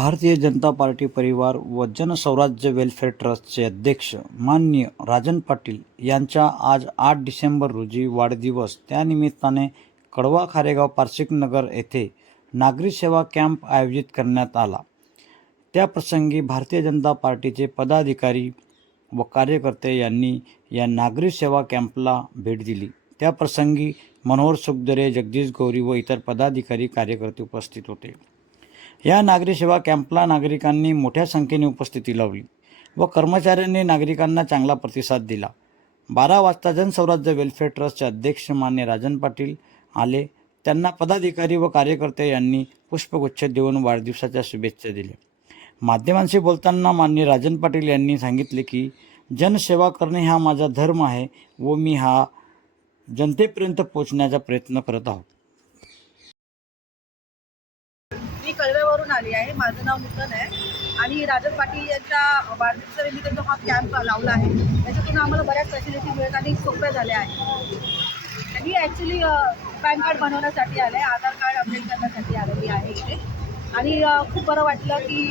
Bharatiya Janata party परिवार व जनसौराज्य welfare ट्रस्टचे अध्यक्ष माननीय राजन पाटील यांच्या आज आठ डिसेंबर रोजी वाढदिवस. त्यानिमित्ताने कडवा खारेगाव पार्शिक नगर येथे नागरी सेवा कॅम्प आयोजित करण्यात आला. त्याप्रसंगी भारतीय जनता पार्टीचे पदाधिकारी व कार्यकर्ते यांनी या नागरी सेवा कॅम्पला भेट दिली. त्याप्रसंगी मनोहर सुखदरे जगदीश गौरी व इतर पदाधिकारी कार्यकर्ते उपस्थित होते. या नागरी सेवा कॅम्पला नागरिकांनी मोठ्या संख्येने उपस्थिती लावली व कर्मचाऱ्यांनी नागरिकांना चांगला प्रतिसाद दिला. बारा वाजता जनस्वराज्य वेलफेअर ट्रस्टचे अध्यक्ष मान्य राजन पाटील आले. त्यांना पदाधिकारी व कार्यकर्ते यांनी पुष्पगुच्छ देऊन वाढदिवसाच्या शुभेच्छा दिल्या. माध्यमांशी बोलताना मान्य राजन पाटील यांनी सांगितले की जनसेवा करणे हा माझा धर्म आहे व मी हा जनतेपर्यंत पोहोचण्याचा प्रयत्न करत आहोत. आली आहे. माझं नाव नूतन आहे. आणि राजन पाटील यांच्या वाढदिवसानिमित्त जो हा कॅम्प लावला आहे. त्याच्यातून आम्हाला बऱ्याच फॅसिलिटी मिळत आणि सोप्या झाल्या आहेत. मी ॲक्च्युली पॅन कार्ड बनवण्यासाठी आलं आहे आधार कार्ड अपडेट करण्यासाठी आलेली आहे इथे. आणि खूप बरं वाटलं की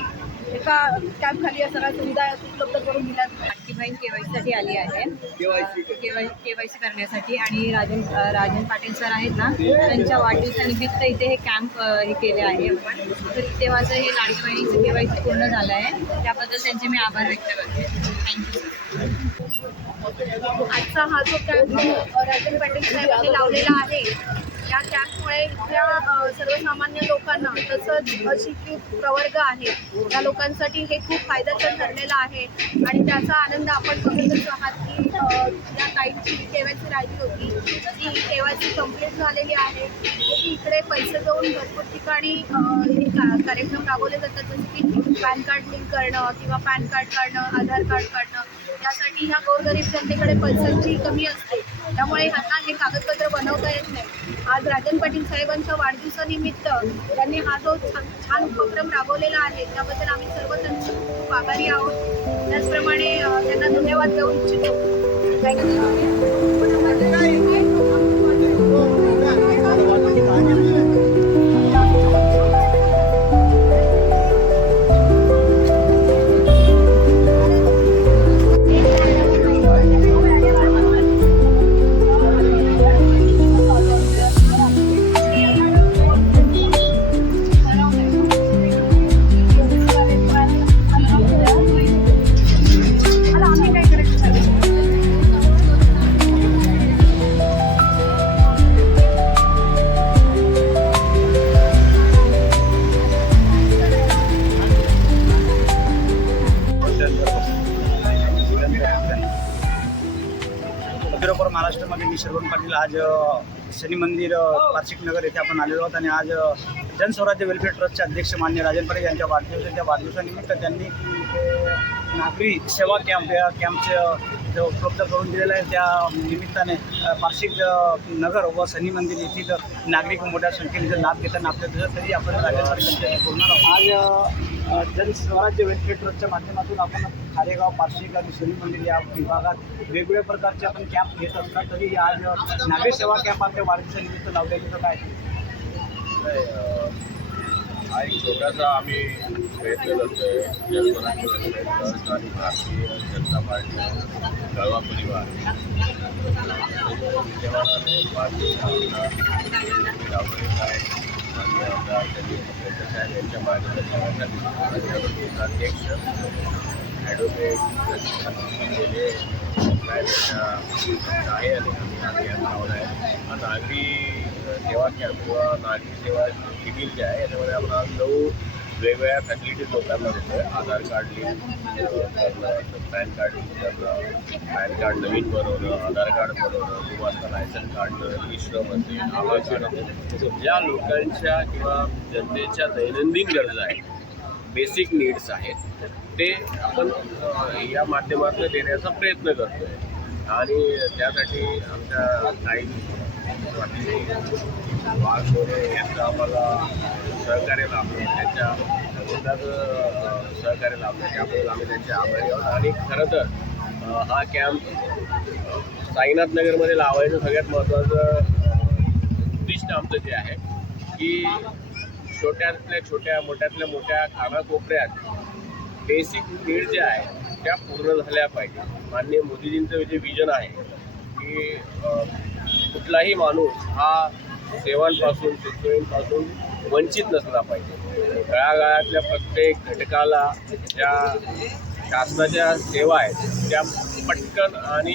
एका कॅम्प खाली या सगळ्या सुविधा उपलब्ध करून दिल्या. आणखी बहीण केवायसीसाठी आली आहे. केवाय केवायसी करण्यासाठी. आणि राजन राजन पाटील सर आहेत ना त्यांच्या वाढदिवसानिमित्त इथे हे कॅम्प हे केले आहे. आपण तर इथे माझं हे लाडकी बहिणीचं केवायसी पूर्ण झालं आहे. त्याबद्दल त्यांचे मी आभार व्यक्त करते. थँक्यू आजचा हा जो कॅम्प राजन पाटील साहेबांनी लावलेला आहे या कॅम्पमुळे इथल्या सर्वसामान्य लोकांना तसंच अशिक्षित प्रवर्ग आहे त्या लोकांसाठी हे खूप फायद्याचं ठरलेलं आहे. आणि त्याचा आनंद आपण बघतच आहात की अ, या ताईंची केवायसी राहिली होती. ती केवायसी कंप्लीट झालेली आहे. की इकडे पैसे देऊन भरपूर ठिकाणी हे का- कार्यक्रम राबवले जातात. जसं की पॅन कार्ड लिंक करणं किंवा पॅन कार्ड काढणं आधार कार्ड काढणं यासाठी ह्या गोरगरीब जनतेकडे पैशांची कमी असते. त्यामुळे ह्यांना हे कागदपत्र बनवता येत नाही. आज राजन पाटील साहेबांच्या वाढदिवसानिमित्त त्यांनी हा जो छान छान उपक्रम राबवलेला आहे त्याबद्दल आम्ही सर्व त्यांचे खूप आभारी आहोत. त्याचप्रमाणे त्यांना धन्यवाद देऊ इच्छितो. थँक्यू बरोबर महाराष्ट्रामध्ये मी श्रवण पाटील. आज शनी मंदिर वार्षिक नगर येथे आपण आलेलो आहोत आणि आज जनस्वराज्य वेलफेअर ट्रस्टचे अध्यक्ष मान्य राजन पाटील यांच्या वाढदिवसाच्या वाढदिवसानिमित्त त्यांनी नागरी सेवा कॅम्प या कॅम्पचं जे उपलब्ध करून दिलेलं आहे त्या निमित्ताने पार्शिक नगर व शनी मंदिर येथील नागरिक मोठ्या संख्येने जर लाभ घेताना आपल्या दिसत तरी आपण राज्य सरकारच्या बोलणार आहोत. आज जनस्वराज्य वेलफेअर ट्रस्टच्या माध्यमातून आपण खारेगाव पार्शिक आणि सनी मंदिर या विभागात वेगवेगळ्या प्रकारचे आपण कॅम्प घेत असतात तरी आज नागरी सेवा कॅम्प आपल्या वाढदिवसानिमित्त लावल्याचं काय हा एक छोटासा आम्ही प्रयत्न करतोय. जनस्वराज्य आणि भारतीय जनता पार्टी गळवा परिवार. विद्यमानाने भारतीय लावलेला आहे माननीय आमदार त्यांनी साहेब यांच्या अध्यक्ष ॲडव्होकेट गेले आहे आणि आम्ही या लावला आहे. सेवा कॅम्प किंवा नागरी सेवा शिबिर जे आहे याच्यामध्ये आपण आज नऊ वेगवेगळ्या फॅसिलिटीज लोकांना देतो आहे Aadhaar card link PAN card link करणं पॅन कार्ड नवीन बनवणं आधार कार्ड बनवणं किंवा आता लायसन कार्ड विश्रम असेल म्हणजे आधार कार्ड असेल ज्या लोकांच्या किंवा जनतेच्या दैनंदिन गरजा आहेत बेसिक नीड्स आहेत ते आपण या माध्यमातून देण्याचा प्रयत्न करतो आहे आणि त्यासाठी आमच्या काही पाटील यांचं आम्हाला सहकार्य लाभलं. त्यांच्या स्वतःचं सहकार्य लाभलं. त्याबद्दल आम्ही त्यांचे आभारी आहोत. आणि खरं तर हा कॅम्प साईनाथ नगरमध्ये लावायचं सगळ्यात महत्त्वाचं उद्दिष्ट आमचं जे आहे की छोट्यातल्या छोट्या मोठ्यातल्या मोठ्या कानाकोपऱ्यात बेसिक नीड जे आहे त्या पूर्ण झाल्या पाहिजे. माननीय मोदीजींचं जे विजन आहे की कुठलाही माणूस हा सेवांपासून सुखसोयींपासून वंचित नसला पाहिजे. गळागळातल्या प्रत्येक घटकाला ज्या शासनाच्या सेवा आहेत त्या पटकन आणि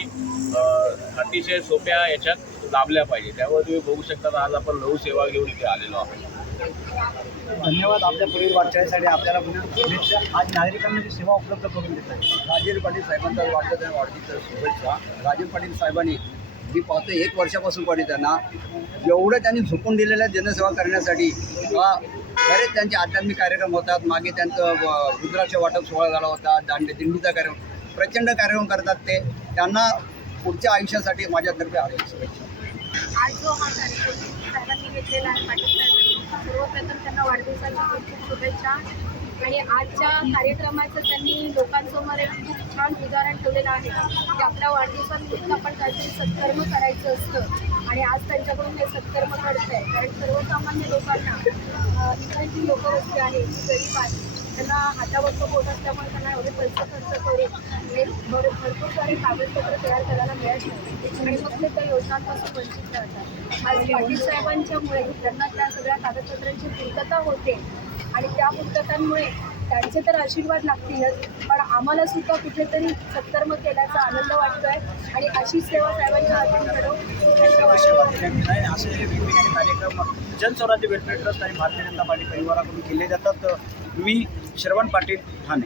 अतिशय सोप्या याच्यात लाभल्या पाहिजे. त्यामुळे तुम्ही बघू शकता आज आपण नऊ सेवा घेऊन इथे आलेलो आहोत. धन्यवाद आपल्या पुढील वाटचालीसाठी. आपल्याला पुन्हा शुभेच्छा. आज नागरिकांना जी सेवा उपलब्ध करून देतात राजेंद्र पाटील साहेबांचा वाढदिवस आणि वाढदिवस शुभेच्छा. राजेंद्र पाटील साहेबांनी मी पाहतो एक वर्षापासून पाटील त्यांना एवढं त्यांनी झुकून दिलेलं आहे जनसेवा करण्यासाठी. का बरेच त्यांचे आध्यात्मिक कार्यक्रम होतात. मागे त्यांचं रुद्राक्ष वाटप सोहळा झाला होता दांडे दिंडीचा कार्यक्रम प्रचंड कार्यक्रम करतात ते. त्यांना पुढच्या आयुष्यासाठी माझ्यातर्फे हार्दिक शुभेच्छा. आज जो हा कार्यक्रम घेतलेला आहे पाटील साहेबांनी सर्वप्रथम त्यांना वाढदिवसाच्या खूप खूप शुभेच्छा. आणि आजच्या कार्यक्रमाचं त्यांनी लोकांसमोर एक खूप छान उदाहरण ठेवलेलं आहे की आपल्या वाढदिवसानिमित्त आपण काहीतरी सत्कर्म करायचं असतं. आणि आज त्यांच्याकडून हे सत्कर्म घडतं आहे कारण सर्वसामान्य लोकांना इकडे जी लोकवस्ती आहे ती गरीब आहे. त्यांना हातावरचं होत असल्यामुळे त्यांना एवढे पैसे खर्च करून भर भरपूर सारे कागदपत्र तयार करायला मिळत नाही आणि मग ते त्या योजनांपासून वंचित राहतात आज पाटील साहेबांच्यामुळे त्यांना त्या सगळ्या कागदपत्रांची पूर्तता होते आणि त्या पुस्तकांमुळे त्यांचे तर आशीर्वाद लागतीलच पण आम्हाला सुद्धा कुठेतरी सत्कर्म केल्याचा आनंद वाटतोय आणि अशी सेवा साहेबांच्या हातून घडवून त्यांच्या आहे. असे वेगवेगळे कार्यक्रम जनस्वराज्य वेलफेअर ट्रस्ट आणि भारतीय जनता पार्टी परिवाराकडून केले जातात मी श्रवण पाटील ठाणे.